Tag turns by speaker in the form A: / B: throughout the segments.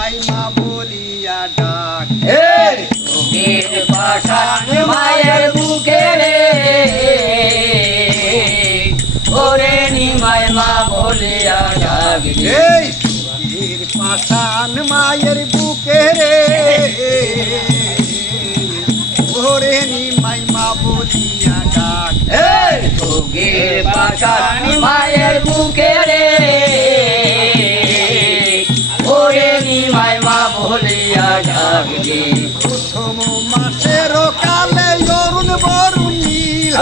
A: মাইমা বলিয়া ডাক।
B: বুকের পাশান মায়ের বুকে রে। ওরে নিমাই মা বলিয়া ডাক দে
A: পাশান মায়ের বুকে রে। ওরে নি মাইমা বলিয়া ডাক।
B: এই! বুকের পাশান মায়ের বুকে রে। বলিয়া ডাক দে
A: প্রথম মাসের কালে অরুণ বরুণ নীল।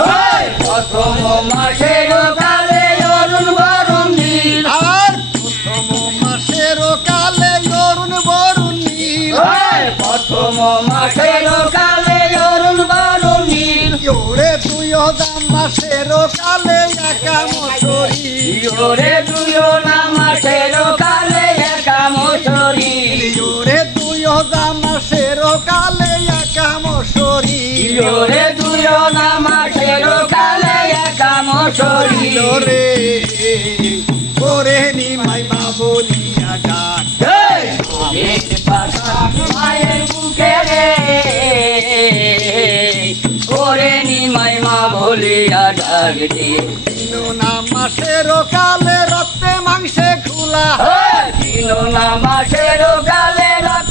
B: প্রথম মাসের কালে অরুণ বরুণ নীল।
A: আর প্রথম মাসের কালে অরুণ বরুণ নীল।
B: প্রথম মাসের কালে অরুণ বরুণ নীল।
A: ওরে তুই দাম মাসের কালে একা মশরি
B: ওরে দুয়ো
A: ওরে
B: দুয়ো না মাসের কালে একা মশরি।
A: রে ওরে নি মাইমা বলিয়া ডাক
B: মায়ের বুকে রে ওরে নিমাই মা ভুলিয়া ডাক দে
A: তিন না মাসের কালে রক্তে মাংসে খোলা
B: তিন না মাসের কালে রক্তে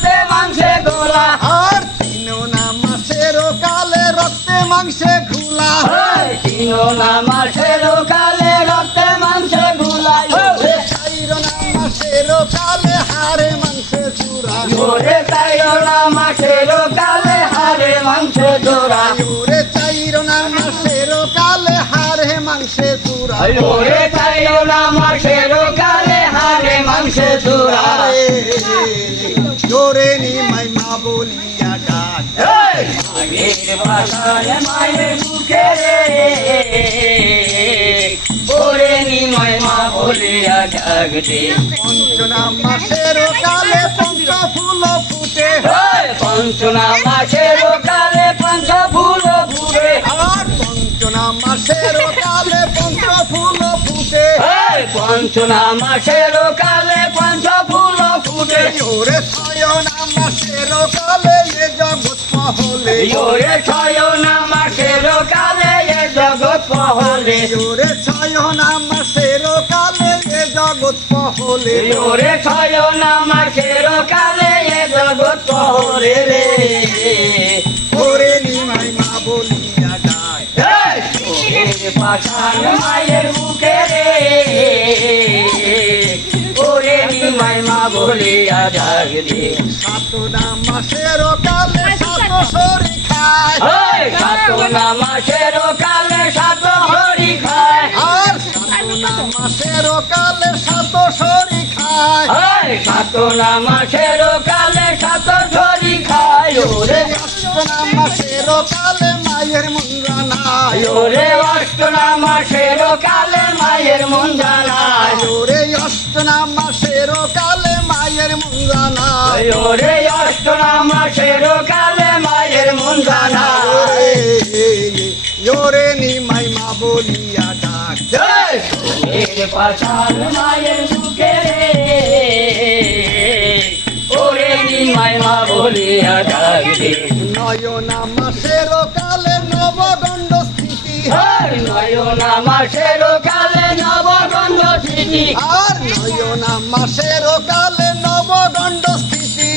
B: মাংসে
A: না মাসের কালে রক্তে মাংসে
B: গোলা
A: ওরে চাইর না মাসের কালে হারে মাংসে চূড়া
B: ওরে তাইও না মাসের কালে হারে মাংসে জোড়া।
A: ওরে চাইর না মাসের কালে হারে মাংসে চূড়া
B: ওরে তাইও না মাসের কালে হারে মাংসে জোড়া।
A: জোরে নি মাইমা
B: এই মায়ের মুখে ওরে নিমাই মা বলিয়া ডাক দে
A: পঞ্চনা মাসের কালে পঞ্চ ফুল ফুটে
B: ওই পঞ্চনা মাসের কালে পঞ্চ ফুল ফুটে
A: আর পঞ্চনা মাসের কালে পঞ্চ ফুল ফুটে ওরে ছয়না মাসের কালে
B: ওরে ছয় মাসের কালে এ জগৎ পহলে।
A: ওরে ছয়না মাসের কালে এ জগৎ মহলে
B: ওরে ছয় না মাসের কালে এ জগৎ পহলে রে।
A: ওরে নিমাই মা বলিয়া
B: এই! বুকের পাশান মায়ের বুকে রে। ওরে নিমাই মা বলিয়া ডাক দে
A: সাতনা মাসের কালে সরি খায়
B: ওই মাসের কালে সাত হরি খায়।
A: আর সাতনা মাসের কালে সাত সরি খায়।
B: ওই মাসের কালে সাত হরি খায়। ওরে
A: অষ্টনা মাসের কালে মায়ের মুন্দ্রা নাই।
B: ওরে অষ্টনা মাসের কালে মায়ের জানায়
A: ওরে অষ্টনা মাসের কালে নাই
B: ওরে অষ্টনা মাসের কালে মায়ের মন জানায়
A: ওরে নিমাই মা বলিয়া ডাক।
B: এর পাশান মায়ের রে। ওরে নিমাই মা বলিয়া ডাক
A: নয়না মাসের কালে নবগণ্ড স্থিতি
B: নয়না মাসের কালে স্মৃতি।
A: আর নয়না মাসের কালে নবগণ্ড স্থিতি।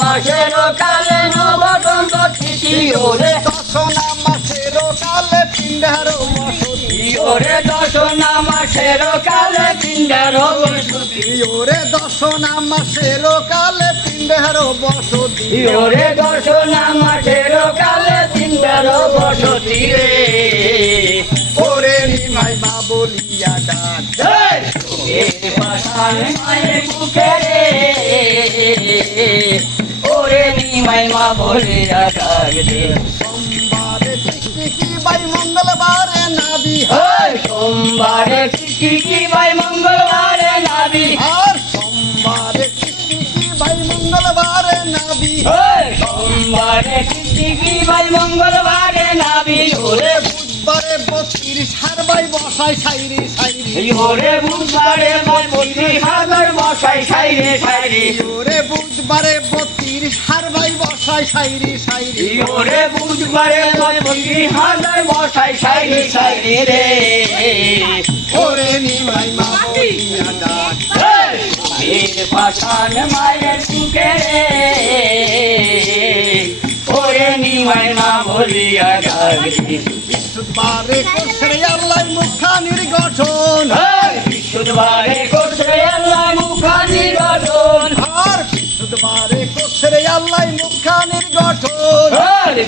B: মাসের কালে নবগন্ধ স্মৃতি ওরে
A: দশনা মাসের কালে পিণ্ডার বসতি।
B: ওরে দশনা মাসের কালে পিণ্ডার বসতি।
A: ওরে দশনা মাসের কালে পিণ্ডার বসতি।
B: ওরে দশনা মাসের কালে পিণ্ডার বসতি রে।
A: ওরে নিমাই মা বলিয়া ডাক।
B: ওরে নিমাই মা বলিয়া ডাক দে
A: বাই মঙ্গলবারে নাবি
B: ওই সোমবারে কি ভাই মঙ্গলবারে নাবি
A: আর সোমবারে টিকটিকি বাই মঙ্গলবারে নাবি
B: ওই সোমবারে কি ভাই মঙ্গলবারে নাবি ওরে
A: বুধবারে বত্রিশ হার ভাই বসাই সাইরি সাইরি।
B: ওরে বুধবারে বত্রিশ হাজার বসাই সাইরে সাইরে।
A: ওরে বুধবারে বত্রিশ হার ভাই বসাই সাইরি সাইরি।
B: ওরে বুধবারে বত্রিশ হাজার বসাই সাইরে সাইরে রে।
A: ওরে নিমাই মা বলিয়া ডাক
B: বীর পাঠান মায়ের বুকে রে। ওরে নিমাই মা বলিয়া ডাকি
A: বিশুদ্ধবারে করছে আল্লাহ মুখানির গঠন।
B: বিশুদ্ধবারে করছে আল্লাহ মুখানি গঠন।
A: আর বিশুদ্ধবারে করছে আল্লাহ মুখানির গঠন।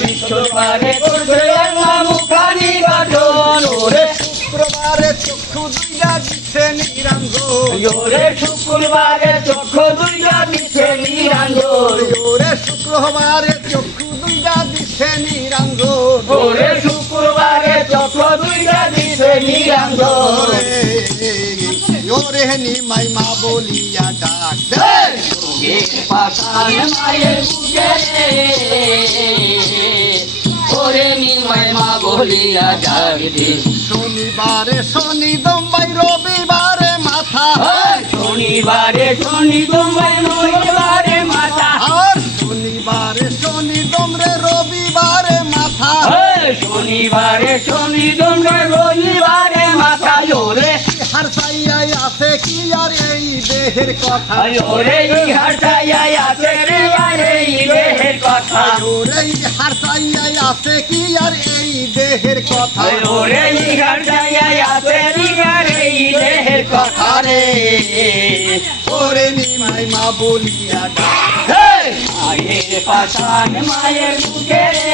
B: বিশুদ্ধবারে করছে আল্লাহ মুখানি গঠন। ওরে
A: শুক্রবারে চক্ষু দুইটা দিচ্ছে নিরঞ্জন
B: ওরে শুক্রবারে চক্ষু দুইটা দিচ্ছে নিরঞ্জন
A: ওরে শুক্রবারে চক্ষু দুইটা নিরঞ্জন
B: ওরে শুক্রবারে চক্ষু দুইটা দিচ্ছে নিরঞ্জন
A: ওরে নিমাই মা বলিয়া ডাক
B: পাশান মায়ের বুকে রে ওরে নিমাই মা বলিয়া ডাক দে।
A: শনিবারে শনি দম্বাই রবিবারে মাথা।
B: শনিবারে শনি তোমায় রবিবারে
A: আর এই দেহের কথা।
B: ওরে চাইয়াই আছে রে আরে ইবেহের কথা?
A: ওরে হার চাইয়াই আছে কি আর এই দেহের কথা?
B: ওরে চাইয়াই আছে রে আরে ইবেহের কথা? রে
A: ওরে নিমাই মা বলিয়া
B: মায়ের পাশান মায়ের বুকে রে।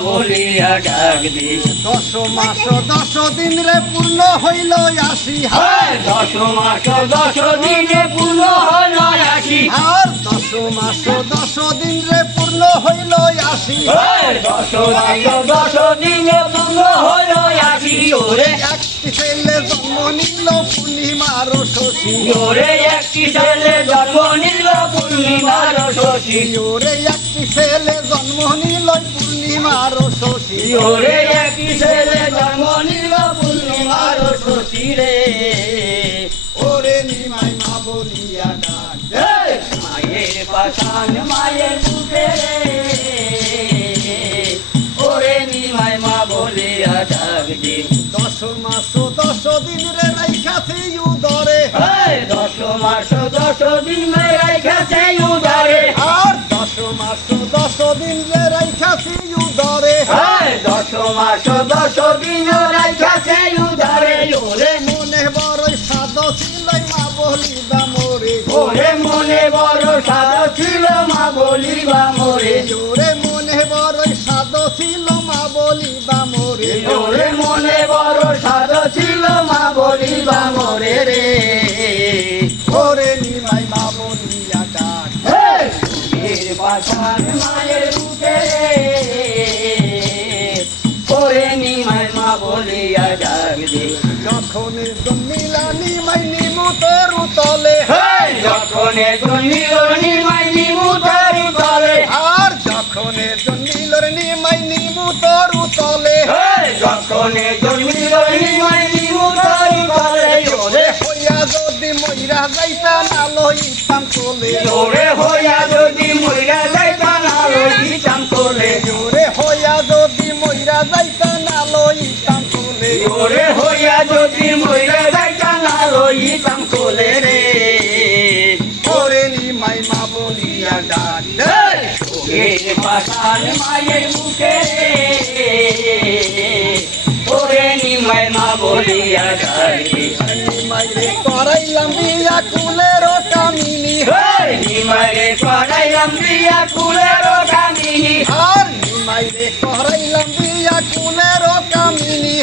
B: বলিয়া ডাক দে
A: দশ মাস দশ দিন রে পূর্ণ হইল আসি
B: হায়! দশ মাস দশ দিনে পূর্ণ হল আসি
A: আর দশ মাস দশ দিন রে পূর্ণ হইল আসি
B: দশ মাস দশ দিনে পূর্ণ হল আসি ওরে
A: একটি ছেলে নিল পূর্ণিমার শশী।
B: ওরে একটি ছেলে জন্ম নিল পূর্ণিমার শশী।
A: ওরে একটি ছেলে জন্ম নিল পূর্ণিমার শশী।
B: ওরে একটি ছেলে জন্ম নিল পূর্ণিমার শশী রে।
A: ওরে নিমাই মা বলিয়া ডাক।
B: মায়ের পাশান মায়ের বুকে রে। ওরে নিমাই মা বলিয়া ডাক
A: মাস দশ দিন রে রাইখাছি উদরে
B: দশ মাস দশ দিন রেখেছে উদারে
A: আর দশ মাস দশ দিন রে রাইখাছি উদরে
B: দশ মাস দশ দিন রেখেছে উদারে পাশান মায়ের বুকে ওরে নিমাই মা বলিয়া ডাক
A: যখন জমিলা নিমাই নিমু তোর তলে
B: যখন জন্মিল নিমাই নিমু তারি তলে
A: আর যখন নিমু তোর তলে
B: যখন জন্মিল নিমাই নিমু তারি তলে ওরে
A: হইয়া যদি মইরা যাইতা না লইতাম কোলে
B: ওরে পাশান মায়ের মুখে। ওরে নিমাই মা বলিয়া
A: রে করাইলাম বিয়া কুলের কামিনী।
B: নিমাইরে করাইলাম বিয়া কুলের কামিনী।
A: আর নিমাই করাইলাম বিয়া কুলের কামিনী।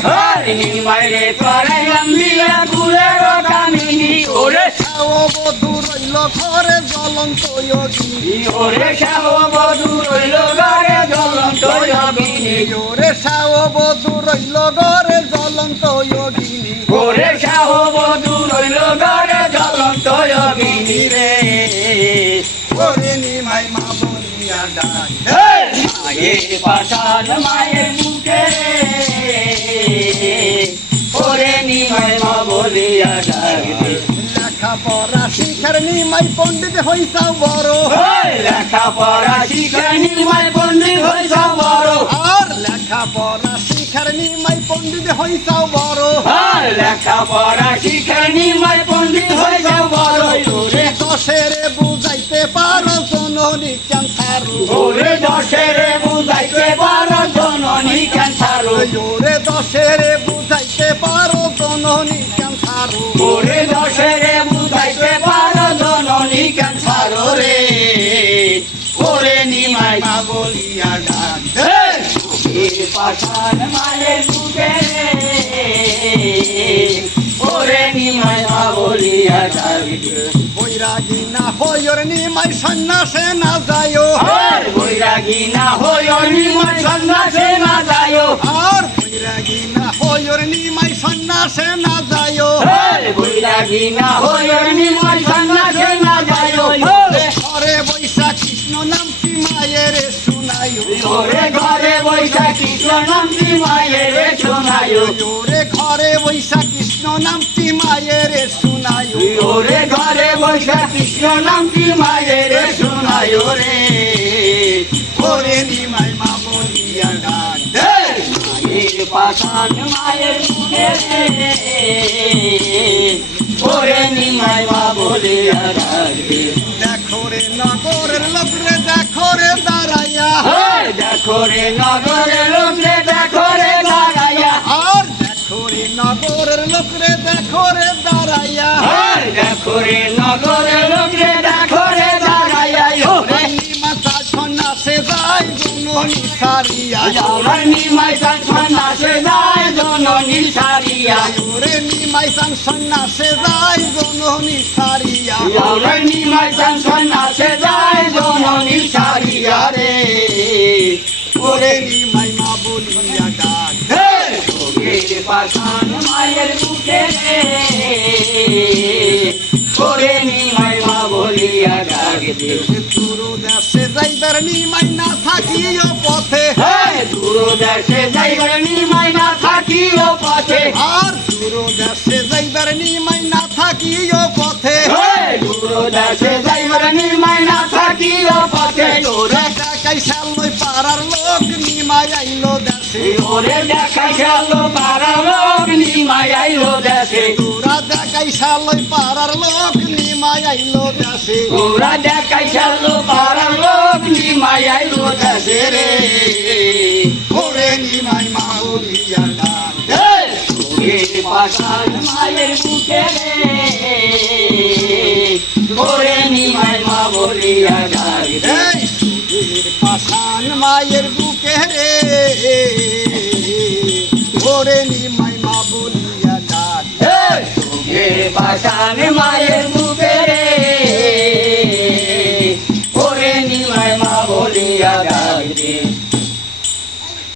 B: নিমাইরে করাইলাম বিয়া কুলের কামিনী। ওরে
A: ও বধু রইল ঘরে জ্বলন্ত যোগিনী
B: ওরে শ্যাম বধু রইল গারে জ্বলন্ত যোগিনী
A: ওরে সাও বধু রইল ঘরে জ্বলন্ত যোগিনী
B: ওরে শ্যাম বধু রইল গারে জ্বলন্ত যোগিনী রে
A: ওরে নিমাই মা বলিয়া ডাক।
B: পাশান মায়ের মুখে। ওরে নিমাই মা বলিয়া ডাকবে
A: লেখা পড়া শিখার নিমাই পণ্ডিত হইসাও বড়।
B: ওই লেখা পড়া শিখে নিমাই পণ্ডিত হইছ বড়।
A: আর লেখা পড়া শিখার নিমাই পণ্ডিত হইসাও বড়।
B: আর লেখা পড়া শিখে নিমাই পণ্ডিত হইছ বড়।
A: ওরে দশের বুঝাইতে পারো জননী ক্যান্সারু
B: ওরে দশের বুঝাইতে পারো জননী ক্যান্সারো
A: ওরে দশের বুঝাইতে পারো জননী ক্যান্সারু
B: ওরে দশের বুঝাইতে পারো জননী ক্যান্সারো রে। ওরে নিমাই মা বলিয়া ডাক এ পাশান মায়ের বুকে। ওরে নিমাই মা বলিয়া ডাক
A: বৈরাগী না হইর নিমাই সন্ন্যাসে না যায়ও।
B: বৈরাগী না হইও নিমাই সন্ন্যাসে না যায়ও।
A: আর বৈরাগী না হইর নিমাই সন্ন্যাসে না যায়ও।
B: বৈরাগী না হইও নিমাই সন্ন্যাসে না যায়ও।
A: ঘরে বৈশাখ কৃষ্ণ নামটি মায়ের শুনায়ও।
B: ঘরে বৈশা কৃষ্ণ নামটি মায়ের শোনায়ো।
A: ওরে ঘরে বৈশাখ কৃষ্ণ নামটি মায়ের শুনায়ও
B: ওরে ঘরে বৈশা কৃষ্ণ নামটি মায়ের শোনায়ো রে।
A: ওরে নিমাই মা বলিয়া ডাক
B: মায়ের পাশান মায়ের রে। ওরে নিমাই মা বলিয়া
A: দেখো রে নগরের লোক রে দেখো রে দাঁড়াইয়া।
B: দেখো রে নগরে লোকে দেখো রে দাঁড়াইয়া।
A: আর দেখো রে নগরের লোক রে দেখো রে দাঁড়াইয়া।
B: দেখো রে নগরে লোকে রে
A: দুননি সারিয়া।
B: ওরে নিমাই সন্ন্যাসে যায় জননী সারিয়া।
A: ওরে নিমাই সান সন্ন্যাসে যায় দুননি সারিয়া।
B: ওরে নিমাই সন্ন্যাসে যায় জননী সারিয়া। রে
A: ওরে নিমাই মা বলিয়া ডাক।
B: চোখের পাশান মায়ের মুখে রে। ওরে নিমাই মা বলিয়া ডাক। দে
A: দূর দেশে যাইবার নিমাই থাকিও পথে।
B: দূর দেশে যাইবার নিমাই থাকিও পথে।
A: আর দূর দেশে যাইবার নিমাই না থাকিও পথে।
B: দূর দেশে যাইবার নিমাই থাকিও পথে।
A: ওরে দেখাই সালই পাড়ার লোক নিমাই আইলো দেশে।
B: ওরে দেখাই গেল পাড়া লোক নিমাই আইলো দেশে।
A: তোরা দেখাই সালই পাড়ার লোক আইলো দেশে
B: ওরা দেখাই গেল পাড়া লোক নিমাই আইলো দেশে রে
A: ওরে নিমাই মা বলিয়া ডাক
B: চোখের মায়ের বুকে রে ওরে নিমাই মা বলিয়া ডাক দে।
A: পাশান মায়ের বুকে রে ওরে নিমাই মা বলিয়া ডাক
B: চোখের পাশান মায়ের